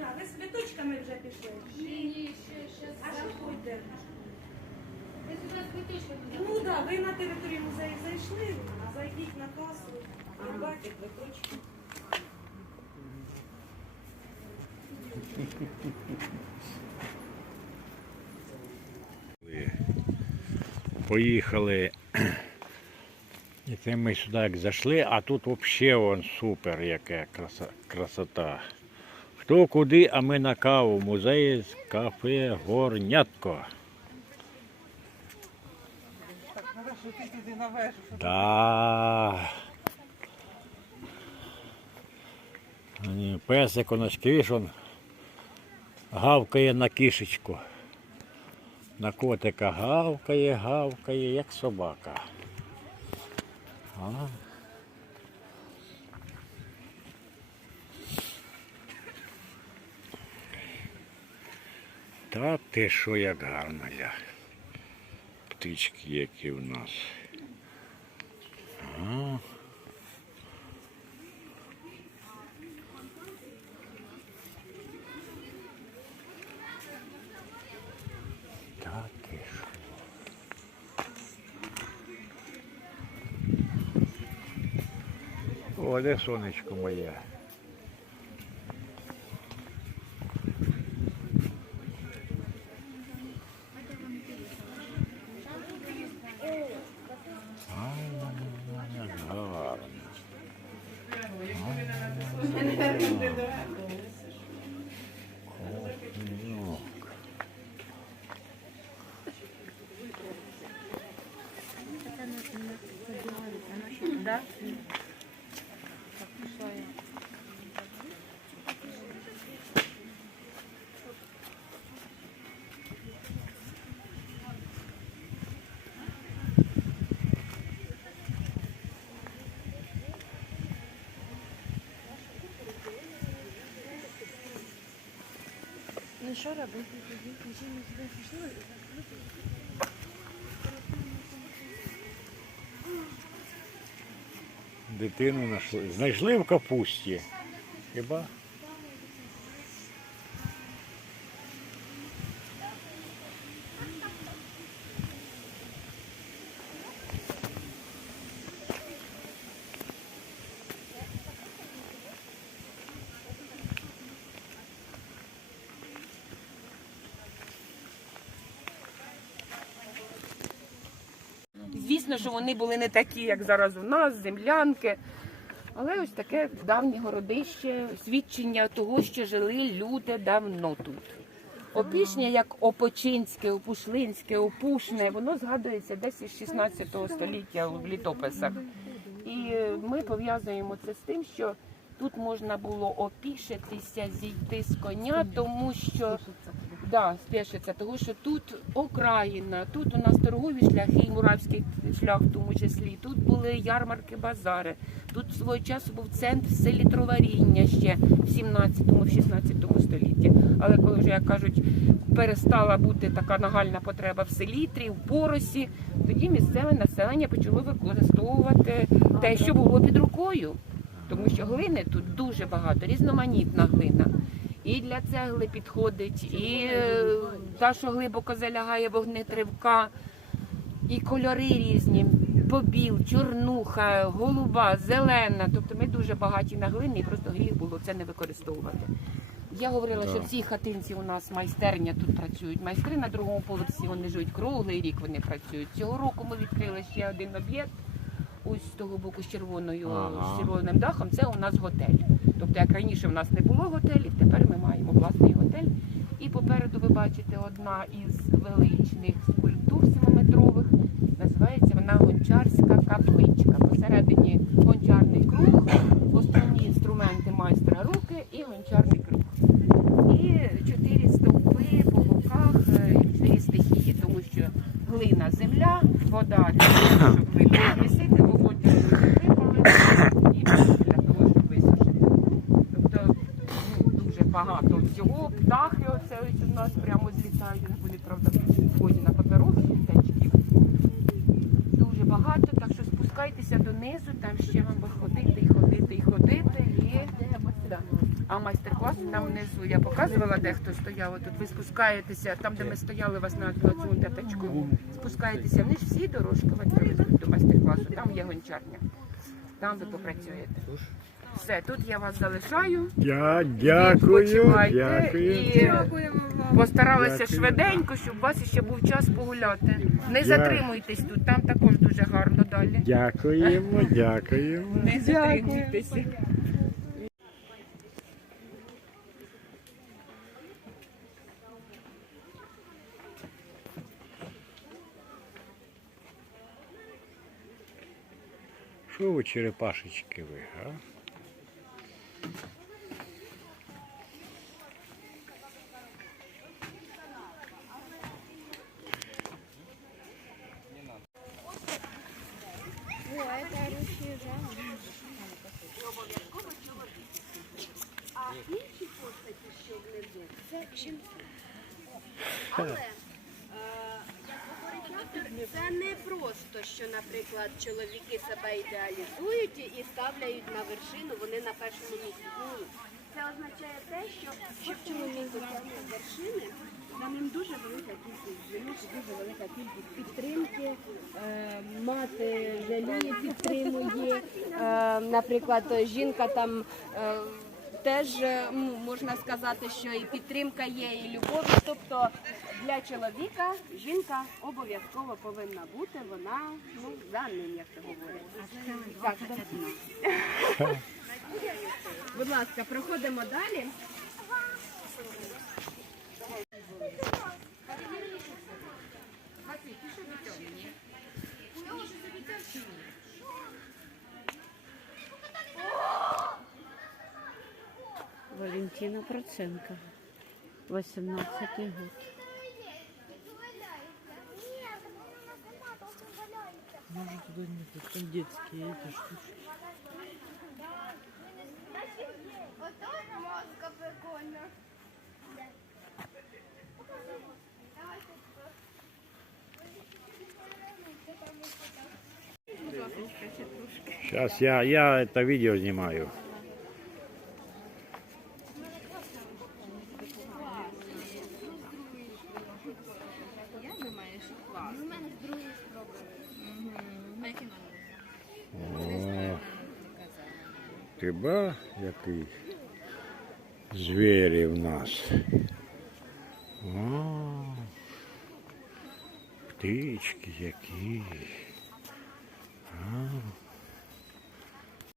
дня. Ви з квіточками вже пішли? Ні, ще, ще. А що ходите? Ви сюди з квиточками Ну так, да, ви на територію музею зайшли, а зайдіть на касу, придбайте квиточки. Поїхали. І це ми сюди як зайшли, а тут взагалі вон супер, яка краса, красота. Хто куди, а ми на каву. Музей з кафе Горнятко. Да. Песик у нас он гавкає на кішечку. На котика гавкає, гавкає, як собака. А? Та ти що як гарно я. Птички які в нас. А. Та ти що. О, де сонечко моє. Як гарно. Коньок. Ну що робити? Дитину знайшли. Знайшли в капусті. Хіба? Звісно, що вони були не такі, як зараз у нас, землянки. Але ось таке давнє городище, свідчення того, що жили люди давно тут. Опішня, як Опочинське, Опушлинське, Опушне, воно згадується десь із 16 століття в літописах. І ми пов'язуємо це з тим, що тут можна було опішитися, зійти з коня, тому що Да, спешиться, тому що тут окраїна, тут у нас торгові шляхи, муравський шлях в тому числі. Тут були ярмарки, базари. Тут свого часу був центр селітроваріння ще в 17-16 столітті. Але коли вже, як кажуть, перестала бути така нагальна потреба в селітрі, в поросі, тоді місцеве населення почало використовувати те, що було під рукою. Тому що глини тут дуже багато, різноманітна глина. І для цегли підходить, і е, та, що глибоко залягає вогнетривка, і кольори різні. Побіл, чорнуха, голуба, зелена. Тобто ми дуже багаті на глини, і просто гріх було це не використовувати. Я говорила, що в цій хатинці у нас майстерня тут працюють. Майстри на другому поверсі вони живуть круглий рік. Вони працюють. Цього року ми відкрили ще один об'єкт. Ось з того боку з червоною Ага. з червоним дахом. Це у нас готель. Тобто, як раніше в нас не було готелів, тепер ми маємо власний готель. І попереду ви бачите одна із величних скульптур сімиметрових. Називається вона гончарська капличка. Посередині гончарний круг, основні інструменти майстра руки і гончарний круг. І чотири стовпи по боках е, чотири стихії, тому що глина земля, вода для того, щоб ви підвісити, вогонь для того, щоб випали, і піч для того, щоб висушити. Тобто ну, дуже багато всього. Птахи оце у нас прямо злітають, вони правда схожі на паперових літачків. Дуже багато, так що спускайтеся донизу, там ще вам ходити і ходити і ходити. І... А майстер-клас там внизу. Я показувала, де хто стояв. Тут ви спускаєтеся, там, де ми стояли вас на, цьому п'ятачку, спускаєтеся вниз, всі дорожки вас приведуть до майстер-класу. Там є гончарня. Там ви попрацюєте. Все, тут я вас залишаю. Я дякую, дякую. і постаралася Дякую. швиденько, щоб у вас ще був час погуляти. Не затримуйтесь тут, там також дуже гарно далі. Дякуємо, дякуємо. Не затримуйтеся. Що ви черепашечки ви, а? Але е, як говорить автор, це не просто, що, наприклад, чоловіки себе ідеалізують і ставляють на вершину, вони на першому місці. Це означає те, що щоб чоловік досягнув вершини, за ним дуже велика кількість жінок, дуже велика кількість підтримки, е, мати жаліє, підтримує. Е, наприклад, жінка там. е, Теж можна сказати, що і підтримка є, і любов. Тобто для чоловіка жінка обов'язково повинна бути, вона ну за ним, як це говорять. Так, так. Будь ласка, проходимо далі. Валентина Проценко, 18 год. Може туди не тут, там детські эти штучки. Сейчас я, я это видео снимаю. О, Ти ба, який звірі в нас. О, птички які. А,